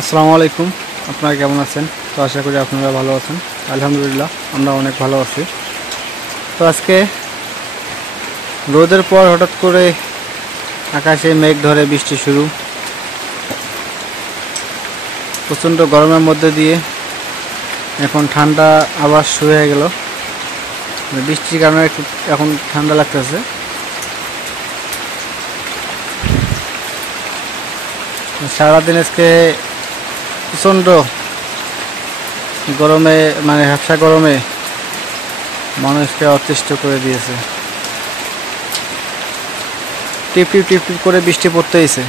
আসসালামু আলাইকুম, আপনারা কেমন আছেন? তো আশা করি আপনারা ভালো আছেন। আলহামদুলিল্লাহ আমরা অনেক ভালো আছি। তো আজকে রোদের পর হঠাৎ করে আকাশে মেঘ ধরে বৃষ্টি শুরু। প্রচণ্ড গরমের মধ্যে দিয়ে এখন ঠান্ডা আবার শুরু হয়ে গেল। বৃষ্টির কারণে একটু এখন ঠান্ডা লাগতেছে। সারাদিন আজকে প্রচণ্ড গরমে মানে হ্যাপসা গরমে মানুষকে অতিষ্ঠ করে দিয়েছে। টিপ টিপ টিপ টিপ করে বৃষ্টি পড়তেইছে।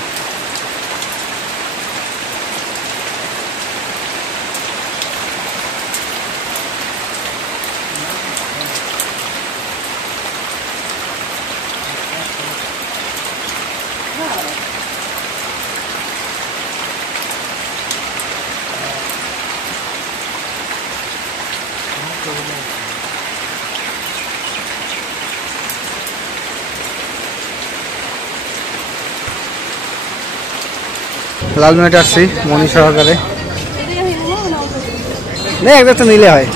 লালমিয়াতে আসছি মনি সহকারে। না একদম তো নিলে হয়।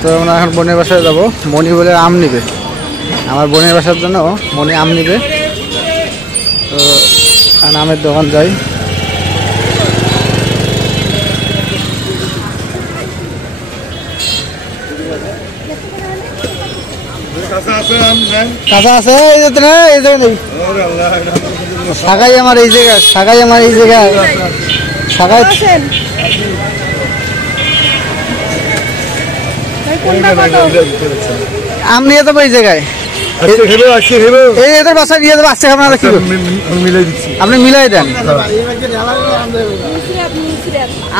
তো আমরা এখন বোনের বাসায় যাবো। মনি বলে আম নিবে, আমার বোনের বাসার জন্য মনি আম নিবে। তো আমের দোকান যাই। কাঁচা আছে এই জায়গায় নেই। শাখাই আমার এই জায়গায়, শাখাই আমার এই জায়গায়, শাখাই আম নিয়ে যাবো এই জায়গায়। এই এদের বাসা নিয়ে যাবো। আচ্ছা আপনারা কি আপনি মিলাই দেন।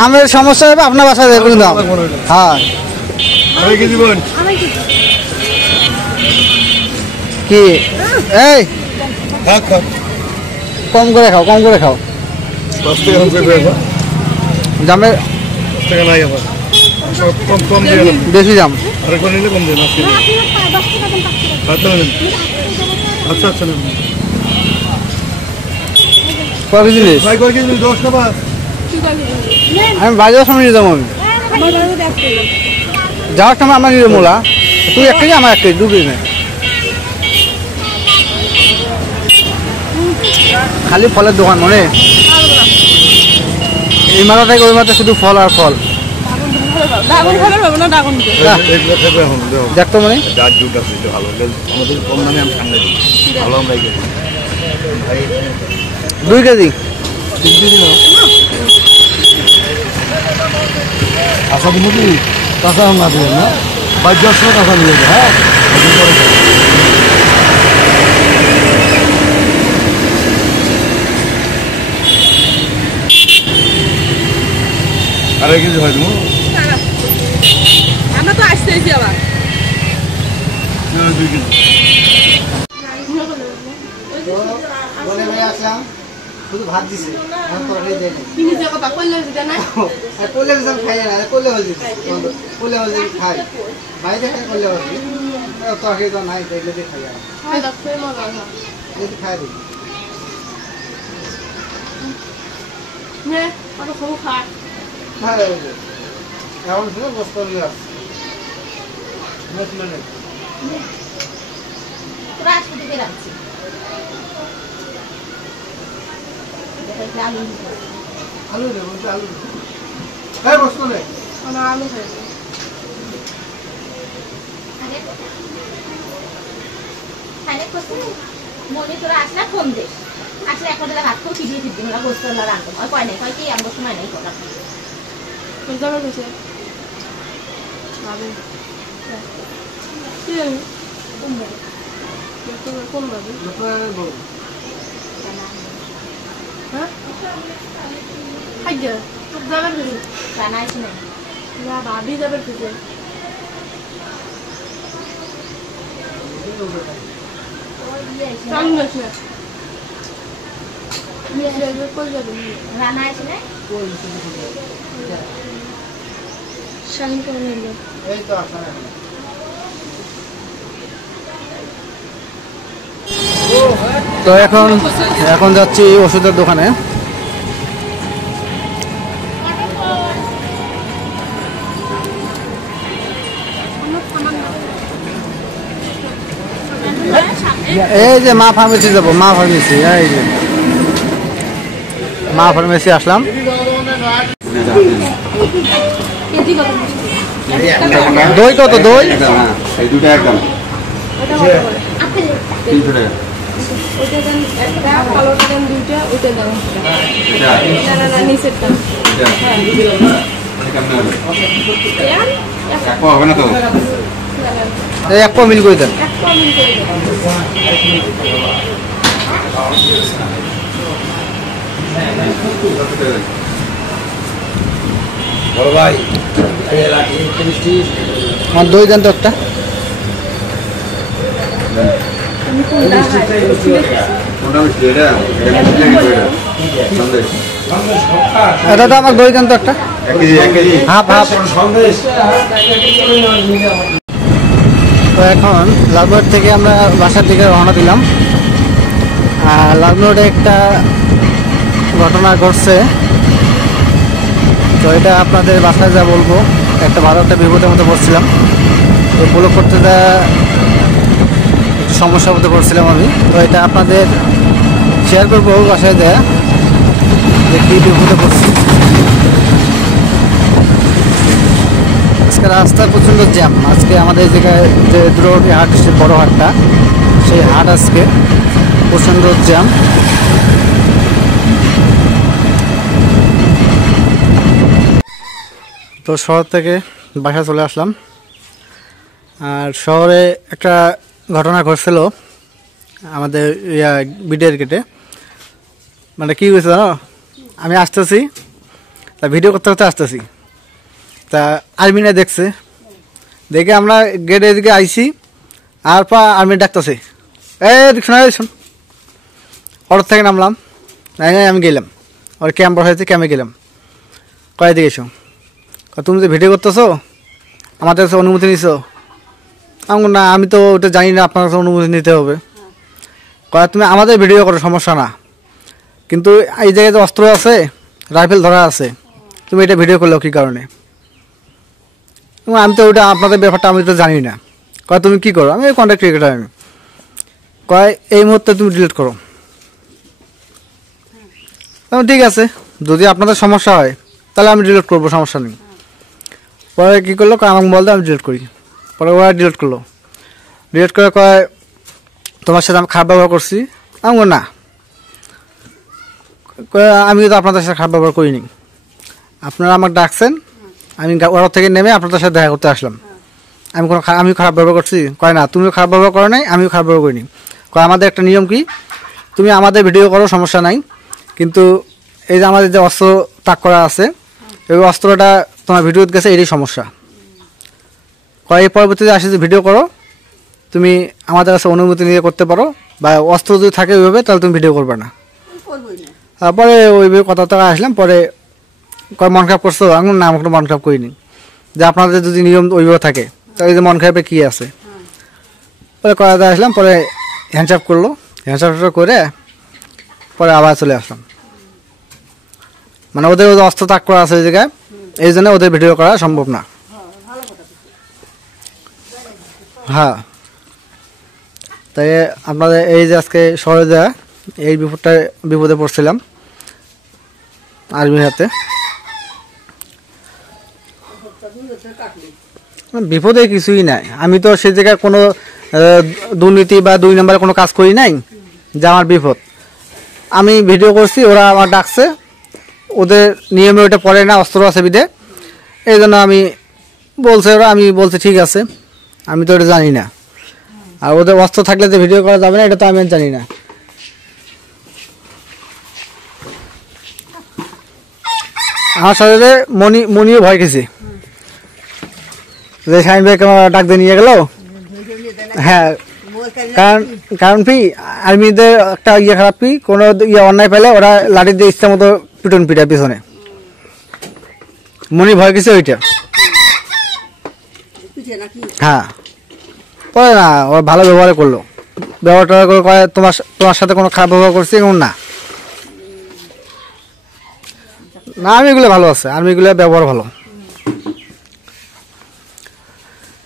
আমের সমস্যা হবে আপনার বাসায় দেবেন দাম। হ্যাঁ কি এই কম করে খাও, কম করে খাও। জামের বেশি দাম। আমি বাজার সময় নিয়ে যাবো। আমি যাওয়ার সময় আমার নিয়ে মোলা তুই এক কেজি আমার এক কেজি 2 কেজি নেই। খালি ফলের দোকান মনে এই মাথা থেকে ওই মাথা শুধু ফল আর ফল। দেখতো মানে 2 কেজি কাঁচা দিব কি কাঁচা না দেবেন না 2200 কাঁচা নিয়ে যাবে। হ্যাঁ আড়াই কেজি হয় তুমি আমরা তো আসতেছি আবার 2 কেজি বলে ভাই আসলাম শুধু ভাত দিছে এখন তরকারি দেয় না। কি নিজে কথা কইলে দিতে না আর কোলে বিসাল খাই না, কোলে হল দিছে, কোলে হল দিছে খাই ভাই দেখে কোলে হল তরকারি তো নাই দেখলে দিয়ে খাই আর খাই দেখতে মজা না যদি খাই দিই নে কত খাও খা ভাই এখন শুনে বসতে হবে আর মত মানে রাত দিকে রাখছি আলু দে বলতে আলু এই বসতো নে না আলু খাই খাইলে কষ্ট মনে তোরা আসলা ফোন দে আসলে এখন দিলা ভাত করে দিয়ে দিবি না গোস্ত না রাখো আর কয় নাই কয় কি আমগো সময় নাই কথা কোন জায়গা গেছে আবে কি কোন জায়গা কোন বাবু লোকের বউ হ্যাঁ খাই যা তো জায়গা গেছে জানা আছে না না ভাবি যাবে গেছে চাঙ্গা আছে রানা আছে না শাহিন কেমন এলো? এই তো আসলে তো এখন যাচ্ছি ওষুধের দোকানে। এই যে মা ফার্মেসি যাবো, মা ফার্মেসি, এই যে মা ফার্মেসি আসলাম। কেজি কত? দই কত? দই এই দুটো একদম ওটা কত করে? 300 টাকা। ওটা দেন একটা, কালোটা দেন দুইটা, ওটা দাও একটা। এটা না না না, নিচেরটা। এটা হ্যাঁ। কেমন হবে? দেন, এক পাও হবে না তো? এই এক মিল করে দেন। এক পাও মিল করে দেন। বড় ভাই আমার দই দেন তো একটা। তুমি কোনটা খাই? কোনটা মিষ্টি এটা? এটা মিষ্টি নাকি দইটা? সন্দেশ। এটা তো আমার দই দেন তো একটা। 1 কেজি 1 কেজি। Half half. তো এখন লালবাগ থেকে আমরা বাসার দিকে রওনা দিলাম। আর লালবাগে একটা ঘটনা ঘটছে, তো এটা আপনাদের বাসায় যা বলবো। একটা ভালো একটা বিপদের মধ্যে পড়ছিলাম, তো ব্লগ করতে যা একটু সমস্যার মধ্যে পড়ছিলাম আমি। তো এটা আপনাদের শেয়ার করবো বাসায় দেয়া যে কী বিপদে পড়ছি। আজকে রাস্তায় প্রচণ্ড জ্যাম। আজকে আমাদের এই জায়গায় যে দ্রৌপদী হাট, সে বড় হাটটা, সেই হাট আজকে প্রচণ্ড জ্যাম। তো শহর থেকে বাসা চলে আসলাম। আর শহরে একটা ঘটনা ঘটছিল আমাদের বিডের গেটে। মানে কী হয়েছে জানো, আমি আসতেছি, তা ভিডিও করতে করতে আসতেছি, তা আর্মিরা দেখছে, দেখে আমরা গেটের দিকে আইছি। আর আর্মি ডাকতেছে, শোন। অটো থেকে নামলাম, আমি গেলাম, ওর ক্যাম্প বসাইছে, ক্যাম্পে গেলাম। কয় দিকে এসো, তুমি যে ভিডিও করতেছো আমাদের কাছে অনুমতি নিছো? আমি না, আমি তো ওটা জানি না, আপনার কাছে অনুমতি নিতে হবে। কয় তুমি আমাদের ভিডিও করো, সমস্যা না, কিন্তু এই জায়গায় যে অস্ত্র আছে, রাইফেল ধরা আছে, তুমি এটা ভিডিও করলেও কী কারণে? আমি তো ওটা আপনাদের ব্যাপারটা আমি তো জানি না। কয় তুমি কী করো? আমি কন্ট্যাক্ট ক্রিকেটার। আমি কয় এই মুহূর্তে তুমি ডিলিট করো। ঠিক আছে, যদি আপনাদের সমস্যা হয় তাহলে আমি ডিলিট করবো, সমস্যা নেই। পরে কী করলো, আমাকে বলতে আমি ডিলিট করি। পরে ওরা ডিলিট করলো। ডিলিট করে কয় তোমার সাথে আমি খারাপ ব্যবহার করছি। আমি না, আমি তো আপনাদের সাথে খারাপ ব্যবহার করিনি, আপনারা আমাকে ডাকছেন, আমি ওরা থেকে নেমে আপনাদের সাথে দেখা করতে আসলাম। আমি খারাপ ব্যবহার করছি? কয় না, তুমিও খারাপ ব্যবহার করো নাই, আমিও খারাপ ব্যবহার করিনি। কয় আমাদের একটা নিয়ম কি, তুমি আমাদের ভিডিও করো, সমস্যা নাই, কিন্তু এই যে আমাদের যে অস্ত্র তাক করা আছে, এই অস্ত্রটা তোমার ভিডিওতে গেছে, এটাই সমস্যা। কয় এই পরবর্তীতে আসে যে ভিডিও করো, তুমি আমাদের কাছে অনুমতি নিয়ে করতে পারো, বা অস্ত্র যদি থাকে ওইভাবে, তাহলে তুমি ভিডিও করবে না। তারপরে ওইভাবে কথা আসলাম। পরে কয় মন খারাপ করছো? আমি না, আমাকে মন খারাপ করিনি, যে আপনাদের যদি নিয়ম ওইভাবে থাকে তাহলে যে মন খারাপে কী আছে। পরে কথা আসলাম, পরে হ্যান্ডসাপ করলো, হ্যান্ডসাপ করে পরে আবার চলে আসলাম। মানে ওদের অস্ত্র তাক করা আছে ওই জায়গায়, এই জন্য ওদের ভিডিও করা সম্ভব না। হ্যাঁ, তাই আপনাদের এই যে আজকে শহরে যাওয়া, এই বিপদে পড়ছিলাম আর্মির হাতে। বিপদে কিছুই নাই, আমি তো সেই জায়গায় কোনো দুর্নীতি বা 2 নম্বরে কোনো কাজ করি নাই যে আমার বিপদ। আমি ভিডিও করছি, ওরা আমার ডাকছে, ওদের নিয়মে ওটা পড়ে না, অস্ত্র আছে বিধে, এই জন্য আমি বলছে ওরা, আমি বলছি ঠিক আছে, আমি তো এটা জানি না। আর ওদের অস্ত্র থাকলে যে ভিডিও করা যাবে না, এটা তো আমি জানি না। আমার সাথে মনিও ভয় খেয়েছে যে শাহিন ভাই কেমন ডাক দিয়ে নিয়ে গেল। হ্যাঁ, কারণ কি আর্মিদের একটা খারাপ কি, কোনো অন্যায় পেলে ওরা লাঠি দিয়ে ইচ্ছা মতো পিটায় পিছনে। মনি ভয় গেছে ওইটা। হ্যাঁ পরে না, ও ভালো ব্যবহার করলো, ব্যবহার করে কয় তোমার সাথে কোনো খারাপ ব্যবহার করছি এমন না। না আর্মিগুলো ভালো আছে, আর্মিগুলো ব্যবহার ভালো।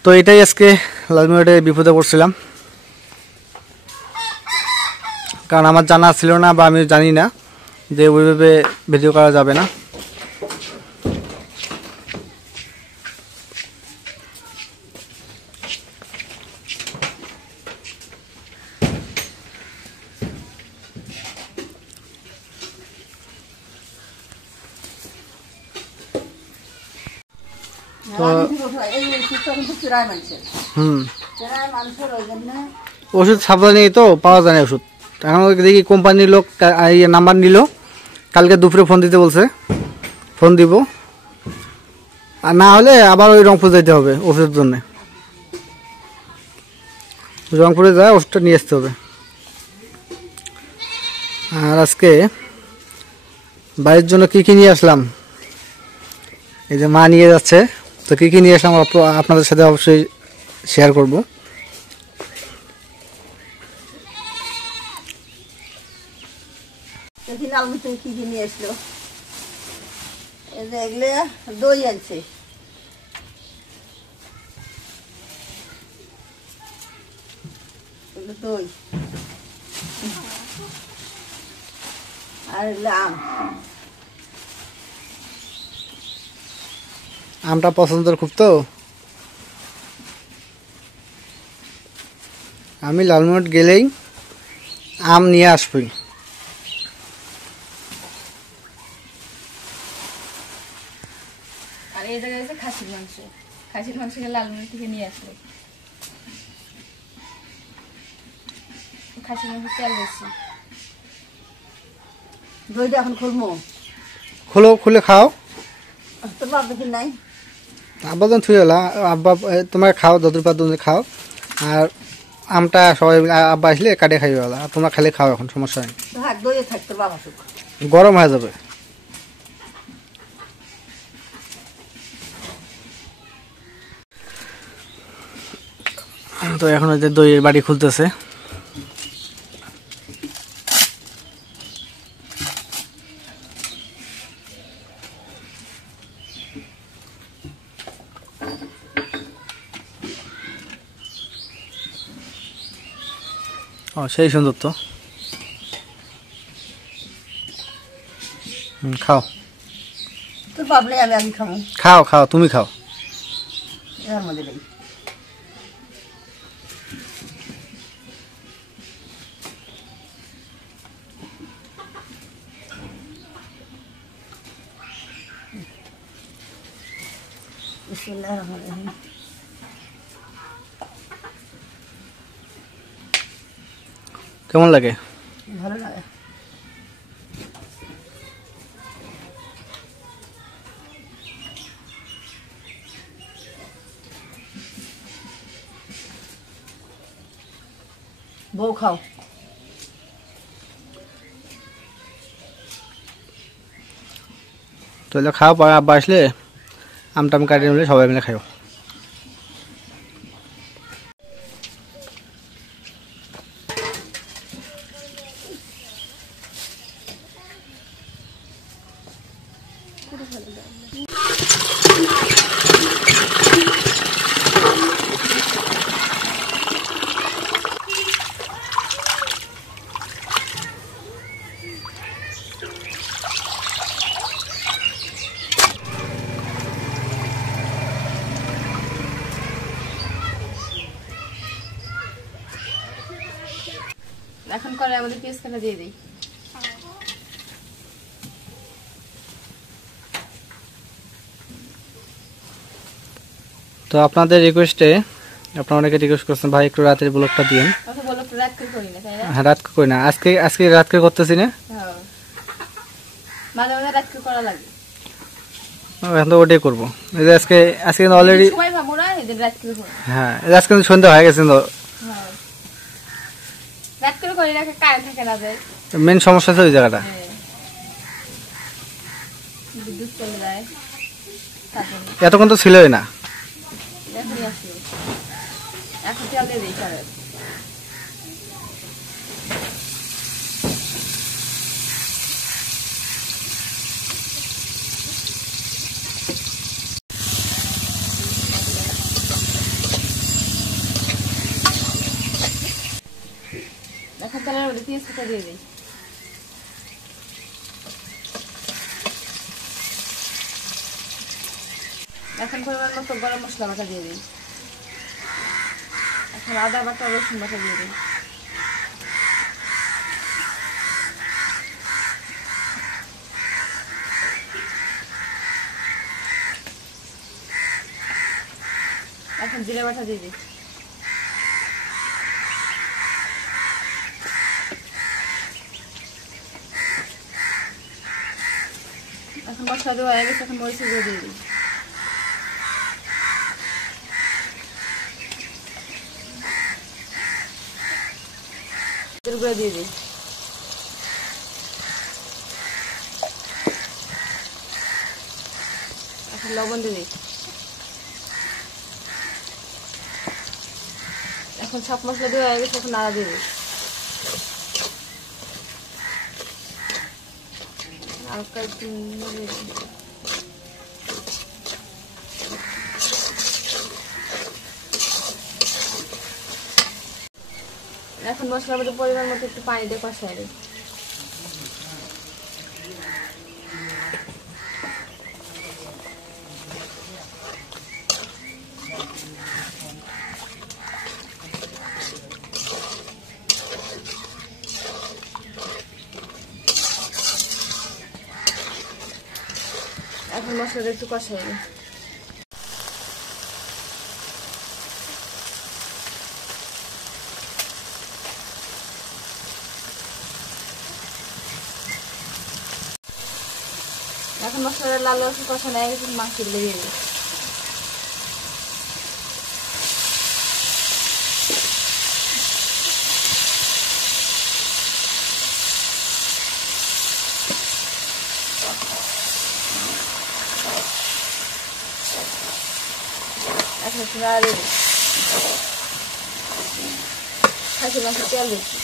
তো এটাই আজকে লালমিয়াটে বিপদে পড়ছিলাম, কারণ আমার জানা ছিল না বা আমি জানি না যে ওইভাবে ভিডিও করা যাবে না। ওষুধ সাবধানে তো পাওয়া যায় না ওষুধ। এখন দেখি কোম্পানির লোক নাম্বার নিল, কালকে দুপুরে ফোন দিতে বলছে, ফোন দিব। আর না হলে আবার ওই রংপুর যেতে হবে ওষুধের জন্য, রংপুরে যায় ওষুধটা নিয়ে আসতে হবে। আর আজকে বাড়ির জন্য কি কি নিয়ে আসলাম, এই যে মা নিয়ে যাচ্ছে, তো কি কি নিয়ে আসলাম আপনাদের সাথে অবশ্যই শেয়ার করব। কি কি নিয়ে আসলো, এই যে এগুলো দই আনছে, দই আর এগুলো আম। আমটা পছন্দের খুব, তো আমি লালমোহন গেলেই আম নিয়ে আসবই। আর এই জায়গায় আছে খাসির মাংসকে লালমোহন থেকে নিয়ে আসলো। খাসির মাংস তেল বেশি। দইটা এখন খুলবো, খুলে খাও। তোর বাপ দেখি নাই, আব্বা যখন থুয়ে গেলা, আব্বা তোমার খাও, দাদুর পা দুধে খাও। আর আমটা সবাই আব্বা আসলে কাটে খাইবে, আর তোমরা খালি খাও, এখন সমস্যা নেই। থাক দইয়ে থাক, তোর বাবা সুখ। গরম হয়ে যাবে। তো এখন ওই যে দইয়ের বাড়ি খুলতেছে। ও সেই সুন্দর তো। খাও তোর বাপ নেই, আমি খাবো। খাও খাও, তুমি খাও। এর মধ্যে নেই। বিসমিল্লাহির রহমানির রহিম। কেমন লাগে? ভালো লাগে। বউ খাও। তাহলে খাও, পরে আব্বা আসলে আমটাম কাটিয়ে নিলে সবাই মিলে খাও। এখন করে আমাদের পেঁয়াজ কাটা দিয়ে দিই। তো আপনাদের রিকোয়েস্টে, আপনারা অনেকে রিকোয়েস্ট করছেন ভাই একটু রাতের ব্লগটা দিন। ওকে বলো রাত করে করি না, তাই না? হ্যাঁ রাত করি না, আজকে রাত করে করতেছি না। হ্যাঁ মাঝে মাঝে রাত করে করা লাগে। এখন তো ওটাই করবো। এই যে আজকে কিন্তু অলরেডি সময় পাবো না, এদের রাত করে করি। হ্যাঁ আজকে কিন্তু সন্ধ্যা হয়ে গেছে। হ্যাঁ রাত করে করি না, কারেন্ট থাকে না যায়। মেন সমস্যা হচ্ছে ওই জায়গাটা। বিদ্যুৎ চলে যায়। তারপরে এতক্ষণ তো ছিলই না। এখনই আসলো, এখন তেল দিয়ে দিই চালের। এখন তেলের মধ্যে পেঁয়াজ কুচি দিয়ে দিই। এখন পরিমাণ মতো গরম মশলা বাটা দিয়ে দিই। এখন আদা বাটা রসুন বাটা দিয়ে দিই। এখন জিরে বাটা দিয়ে দিই। এখন মশলা দেওয়া হয়ে গেছে, এখন মরিচ গুঁড়ো দিয়ে দিই। গুঁড়ো দিয়ে দিই। এখন লবণ দিয়ে দিই। এখন সব মশলা দেওয়া হয়ে গেছে, এখন নাড়া দিয়ে দিই। হালকা একটু নেড়ে দিই। এখন মশলার মধ্যে পরিমাণ মতো একটু পানি দিয়ে কষাই দিই। এখন মশলাটা একটু কষাই দিই। এখন মশলাটা লাল লাল কষানো হয়ে গেছে, মাংসগুলো দিয়ে দিই। এখন একটু নাড়া দিয়ে দিই। খাসির মাংস তেল দিচ্ছি।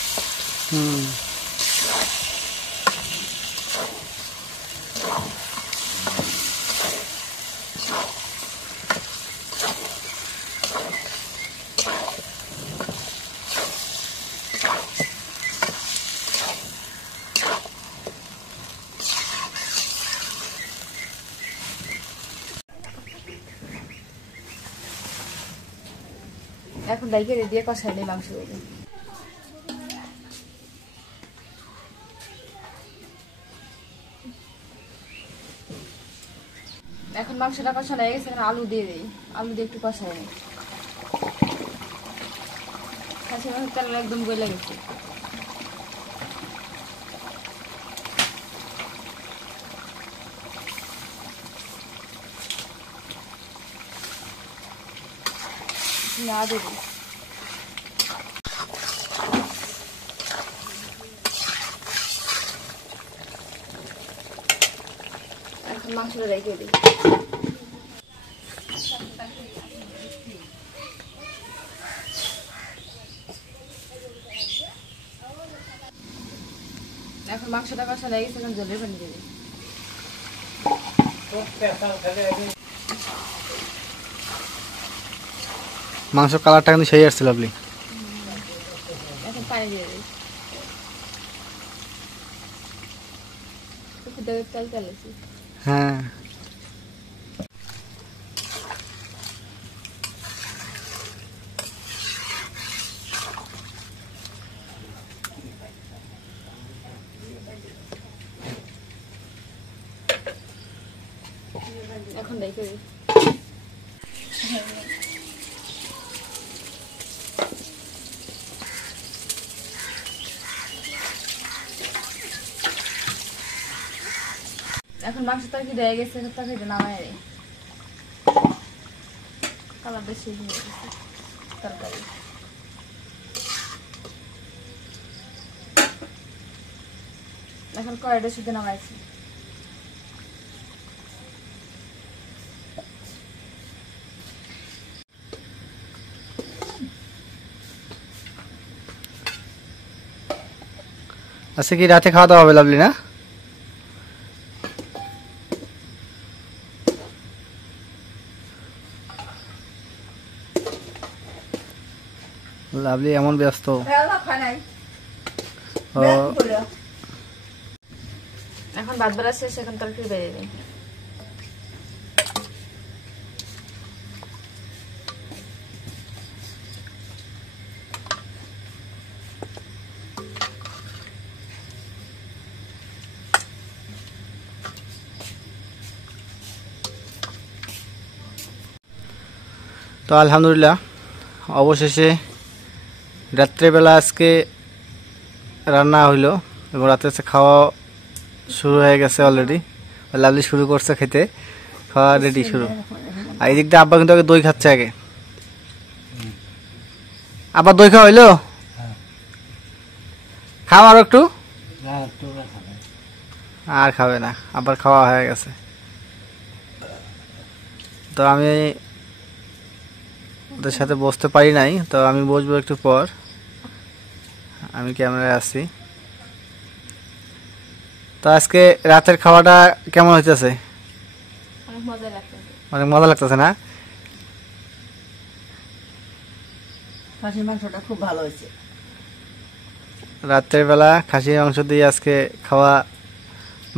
এখন ডাইকে দিয়ে কষাই নিই মাংসগুলো। এখন মাংসটা কষানো হয়ে গেছে, এখন আলু দিয়ে দিই। আলু দিয়ে একটু কষাই নিই। খাসি মাংসের তেল একদম গলে গেছে। না দেবো। এখন মাংসটা রেখে দিই। এখন মাংসটা কষা লেগে গেছে, এখন জলের পানি দিয়ে দিই। মাংস কালারটা কিন্তু সেই আসছে লাভলি। এখন পানি দিয়ে দিই। তেল তেল আছে। হ্যাঁ, এখন রেখে দিই। এখন মাংস তরকারি দেয়া গেছে, তরকারিটা নামাই রে। কালার বেশি হয়ে গেছে তরকারি। এখন কড়াইটা শুধু নামাইছি। আজকে কি রাতে খাওয়া দাওয়া হবে লাভলি না? লাভলি এমন ব্যস্ত। ও, এখন ভাত বেলা শেষ, এখন তরকারি বেড়ে নেই। তো আলহামদুলিল্লাহ অবশেষে রাত্রেবেলা আজকে রান্না হইলো এবং রাতে খাওয়া শুরু হয়ে গেছে অলরেডি। লাভলি শুরু করছে খেতে, খাওয়া রেডি শুরু। আর এই দিক দিয়ে আব্বা কিন্তু আগে দই খাচ্ছে আগে। আবার দই খাওয়া হইলো? খাও আরো একটু। আর খাবে না, আবার খাওয়া হয়ে গেছে। তো আমি ওদের সাথে বসতে পারি নাই, তো আমি বসবো একটু পর। আমি ক্যামেরায় আছি। তো আজকে রাতের খাওয়াটা কেমন হইতেছে? অনেক মজা লাগতেছে। অনেক মজা লাগতেছে না? খাসির মাংসটা খুব ভালো হয়েছে। রাতের বেলা খাসির মাংস দিয়ে আজকে খাওয়া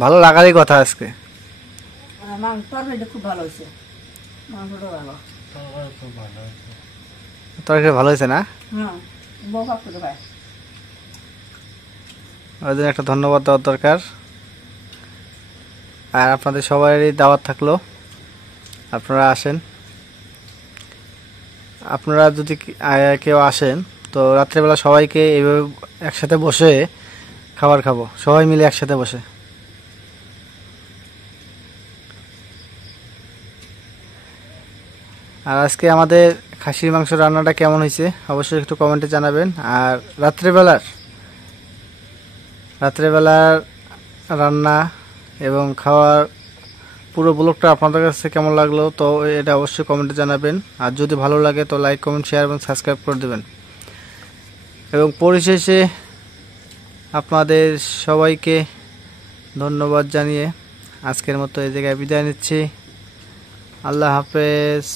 ভালো লাগারই কথা আজকে। তরকারিটা খুব ভালো হয়েছে, মাংসটা ভালো। তরকারি ভালো হয়েছে না? হ্যাঁ, বউ ভাগ করে খায়। ওই জন্য একটা ধন্যবাদ দেওয়ার দরকার। আর আপনাদের সবারই দাওয়াত থাকলো, আপনারা আসেন। আপনারা যদি কেউ আসেন তো রাত্রেবেলা সবাইকে এইভাবে একসাথে বসে খাবার খাবো, সবাই মিলে একসাথে বসে। আর আজকে আমাদের খাসির মাংস রান্নাটা কেমন হয়েছে অবশ্যই একটু কমেন্টে জানাবেন। আর রাত্রেবেলার রান্না এবং খাওয়ার পুরো ব্লগটা আপনাদের কাছে কেমন লাগলো তো এটা অবশ্যই কমেন্টে জানাবেন। আর যদি ভালো লাগে তো লাইক, কমেন্ট, শেয়ার এবং সাবস্ক্রাইব করে দেবেন। এবং পরিশেষে আপনাদের সবাইকে ধন্যবাদ জানিয়ে আজকের মতো এই জায়গায় বিদায় নিচ্ছি। আল্লাহ হাফেজ।